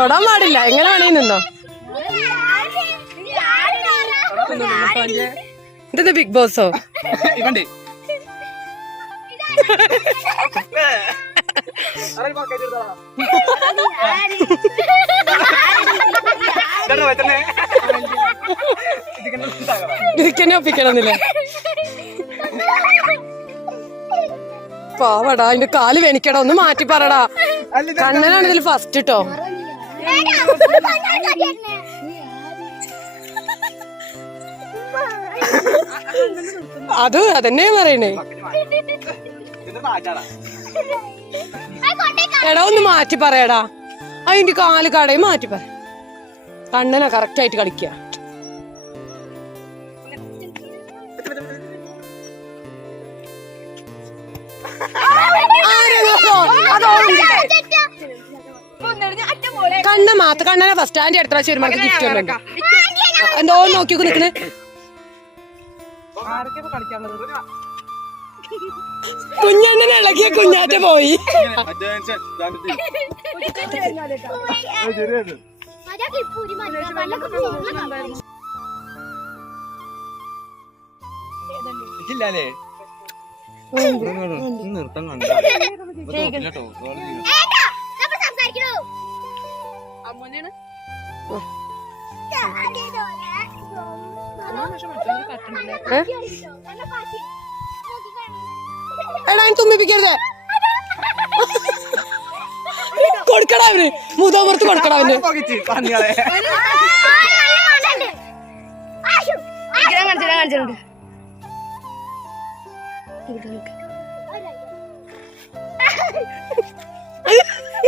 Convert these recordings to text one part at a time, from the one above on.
തൊടാൻ പാടില്ല. എങ്ങനെ വേണേ നിന്നോ. ഇതെന്താ ബിഗ് ബോസോ? ഇതിക്കന്നെ ഒപ്പിക്കണമെന്നില്ലേ? പാവടാ, അതിന്റെ കാല് വേനിക്കടാ. ഒന്ന് മാറ്റി പറടാ. കണ്ണനാണ് ഇതിൽ ഫസ്റ്റ് കേട്ടോ. അത് അതന്നെ പറയണേ. എടാ ഒന്ന് മാറ്റി പറയടാ. അതിന്റെ കാല് കടയും മാറ്റി പറ. കണ്ണനാ കറക്റ്റ് ആയിട്ട് കളിക്ക. കണ്ണ മാത്ത കണ്ണനെ ഫസ്റ്റ് സ്റ്റാൻഡ് എടുത്ത പ്രാവശ്യം ഒരു മണിക്ക് ഗിഫ്റ്റ് വന്നിട്ടുണ്ട്. എന്തോ നോക്കി നിൽക്കുന്നത്. കുഞ്ഞണ്ണൻ ഇളകിയ കുഞ്ഞാറ്റ പോയി. നിർത്തം കണ്ടോ എടാ തുമ്മിപ്പിക്കരുത്. കൊടുക്കടാ അവന്. മൂതാമർത്ത് കൊടുക്കടാ അവന്.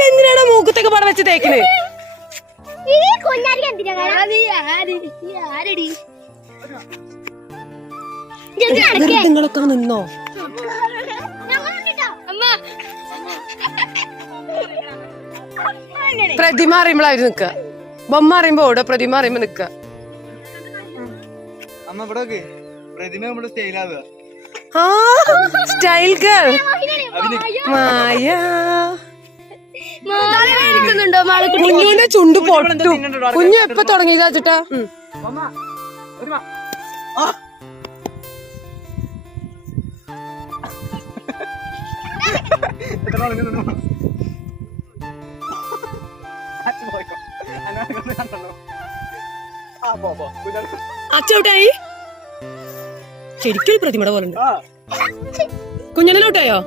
എന്തിനാണ് മൂക്കത്തൊക്കെ പടം വെച്ച് തേക്കണ്? നിങ്ങളൊക്കെ നിന്നോ. പ്രതിമ അറിയുമ്പോൾ അവര് നിക്ക. ബൊമ്മ അറിയുമ്പോ ഓടോ, പ്രതിമ അറിയുമ്പോ നിക്ക. സ്റ്റൈൽ ഗേൾ മായ. കുഞ്ഞുവിന്റെ ചുണ്ട് പൊട്ടും. കുഞ്ഞു എപ്പോ തുടങ്ങിയതാ ചേട്ടാ? അച്ചോട്ടായി ശരിക്കും പ്രതിമയുടെ പോലെ ഉണ്ട്. കുഞ്ഞനോട്ടായോ?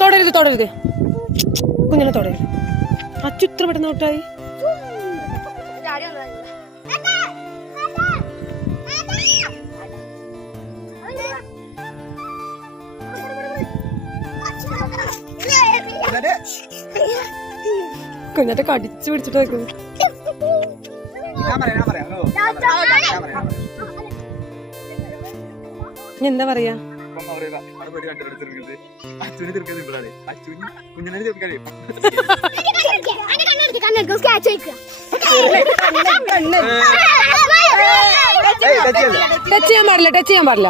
തൊടരുത് തൊടരുത്, കുഞ്ഞനെ തൊടരുത്. അച്ചു ഇത്ര പെട്ടെന്ന് ഔട്ടായി. കുഞ്ഞത്തെ കടിച്ചു പിടിച്ചിട്ട് എന്താ പറയാ? ടച്ച് ചെയ്യാൻ പാടില്ല, ടച്ച് ചെയ്യാൻ പാടില്ല.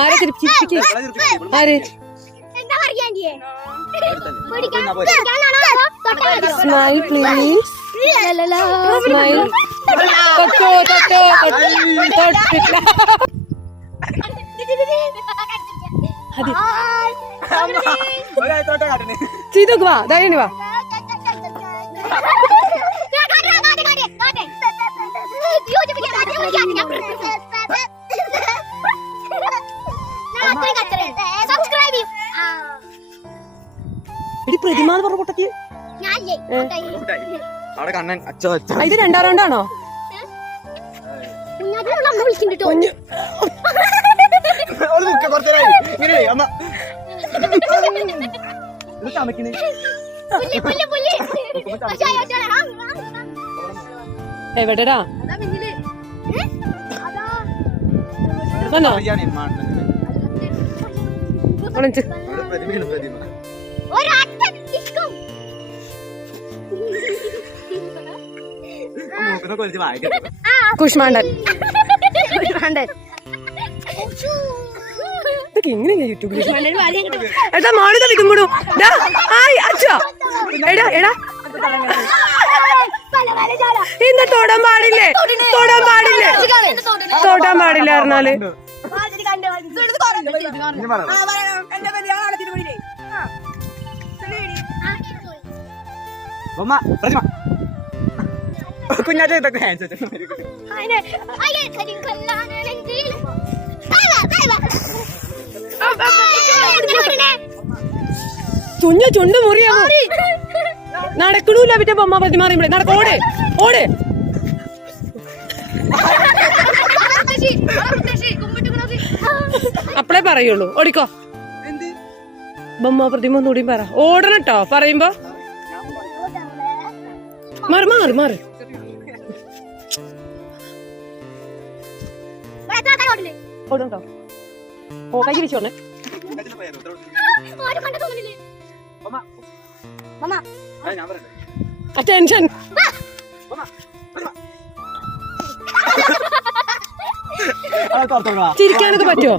ആരെ ചിരിപ്പിക്ക്? ആര്? Smile please. സ്മൈൽ. തൊട്ടോ തൊട്ടോ തൊട്ടില്ല. ചെയ്തോക്ക് വാ, ധൈര്യം വാ. പ്രതിമ പൊട്ടത്തി ഇത് രണ്ടാം റൗണ്ടാണോ? എവിടെടാ? കുഷ്മാണ്ടൻ. ഇതൊക്കെ എങ്ങനെയാ യൂട്യൂബിൽ എടാ മോളിത വിതുമ്പിടും അച്ഛാ എടാ എടാ എന്താ തൊടാൻ പാടില്ലേ തൊടാൻ പാടില്ലേ തൊടാൻ പാടില്ല പറഞ്ഞാല് കുഞ്ഞാറ്റ ഇതൊക്കെ ഹാൻഡ് തുഞ്ഞ ചുണ്ട് മുറിയാ നടക്കണൂല്ല പിന്നെ ബൊമ്മ പതി മാറിയുമ്പളേ നടക്കോടെ ഓടെ അപ്പളേ പറയുള്ളൂ ഓടിക്കോ ബൊമ്മ പ്രതിമ ഒന്നുകൂടിയും പറ ഓടണം കേട്ടോ പറയുമ്പോ മാറി മാറി മാറി ഓടണ്ടോ ഓ കൈ വിരിച്ചോണേ അറ്റൻഷൻ ചിരിക്കാനൊക്കെ പറ്റുമോ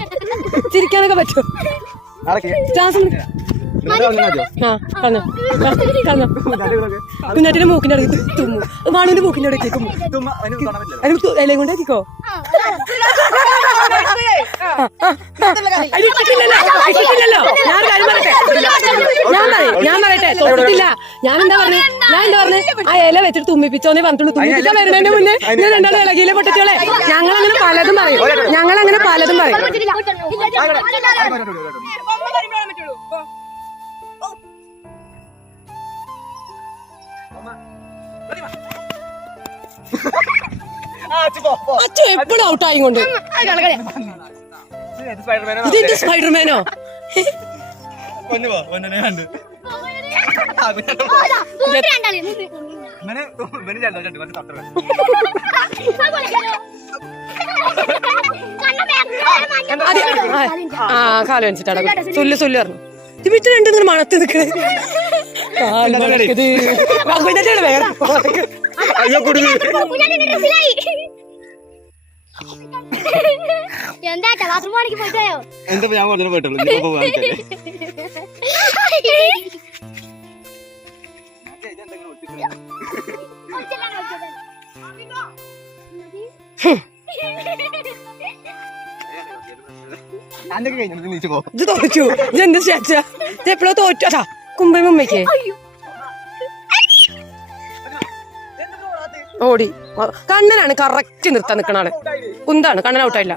ചിരിക്കാനൊക്കെ പറ്റുമോ പറഞ്ഞോ കുഞ്ഞാറ്റിന്റെ മൂക്കിന്റെ അടുത്ത് തുമ്മു വാണുവിന്റെ മൂക്കിന്റെ അടുത്ത് തുമ്മു ഇലയും കൊണ്ട് ആക്കിക്കോ ഇട്ടിട്ടില്ലല്ലോ ഞാൻ പറയട്ടെ തൊട്ടിട്ടില്ല ഞാൻ എന്താ പറഞ്ഞേ ആ ഇല വെച്ചിട്ട് തുമ്മിപ്പിച്ചോന്നേ പറഞ്ഞിട്ടുള്ളൂ തുമ്മിപ്പിച്ചാ വരുന്നതിന്റെ മുന്നേ ഞാൻ രണ്ടാളും ഇളകിയിലെ പൊട്ടിച്ചോളെ ഞങ്ങളങ്ങനെ പലതും പറയും അച്ഛ എപ്പോഴും ഔട്ടായി കൊണ്ട് ഇതെന്ത് സ്പൈഡർമാനോ ആ കാല് വെച്ചിട്ടാണ് സുല്ല് പറഞ്ഞു ഇത് രണ്ടും മണത്ത് നിൽക്കണേ വേറെ എന്താ ഞാൻ പറഞ്ഞു പോയിട്ടുള്ളൂ ഇത് തോറ്റു ഇതെന്ത് സ്റ്റാച്ചാ ഇത് എപ്പോഴോ തോറ്റാ കുമ്പൈ മുമ്മയ്ക്ക് ഓടി കണ്ണനാണ് കറക്റ്റ് നിർത്താൻ നിക്കണ ആള് കുന്താണ് കണ്ണൻ ഔട്ടായില്ല